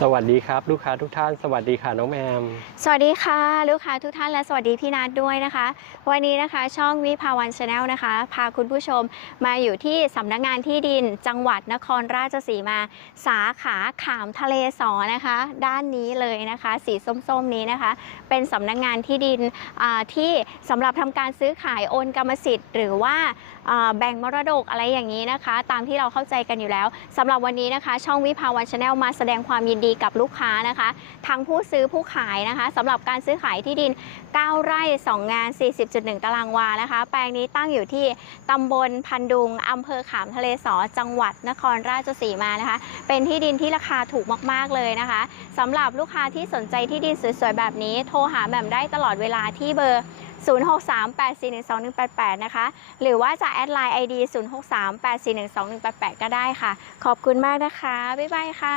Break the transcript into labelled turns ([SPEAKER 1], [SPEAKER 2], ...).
[SPEAKER 1] สวัสดีครับ ลูกค้าทุกท่านสวัสดีค่ะน้องแอม
[SPEAKER 2] สวัสดีค่ะ ลูกค้าทุกท่านและสวัสดีพี่นัทด้วยนะคะ วันนี้นะคะช่องวิภาวันชาแนลนะคะ พาคุณผู้ชมมาอยู่ที่สำนักงานที่ดินจังหวัดนครราชสีมา สาขาขามทะเลสอนะคะ ด้านนี้เลยนะคะ สีส้มๆนี้นะคะ เป็นสำนักงานที่ดินที่สำหรับทำการซื้อขายโอนกรรมสิทธิ์ หรือว่าแบ่งมรดกอะไรอย่างนี้นะคะ ตามที่เราเข้าใจกันอยู่แล้วสำหรับวันนี้นะคะ ช่องวิภาวันชาแนลมาแสดงความยินดีดีกับลูกค้านะคะ ทั้งผู้ซื้อผู้ขายนะคะสำหรับการซื้อขายที่ดิน 9 ไร่ 2 งาน 40.1 ตารางวานะคะ แปลงนี้ตั้งอยู่ที่ตำบลพันดุงอำเภอขามทะเลสอจังหวัดนครราชสีมานะคะ เป็นที่ดินที่ราคาถูกมาก ๆ เลยนะคะสำหรับลูกค้าที่สนใจที่ดินสวย ๆ แบบนี้ โทรหาแหม่มได้ตลอดเวลาที่เบอร์ 0638412188 นะคะ หรือว่าจะแอดไลน์ ID 0638412188 ก็ได้ค่ะ ขอบคุณมากนะคะ บ๊ายบายค่ะ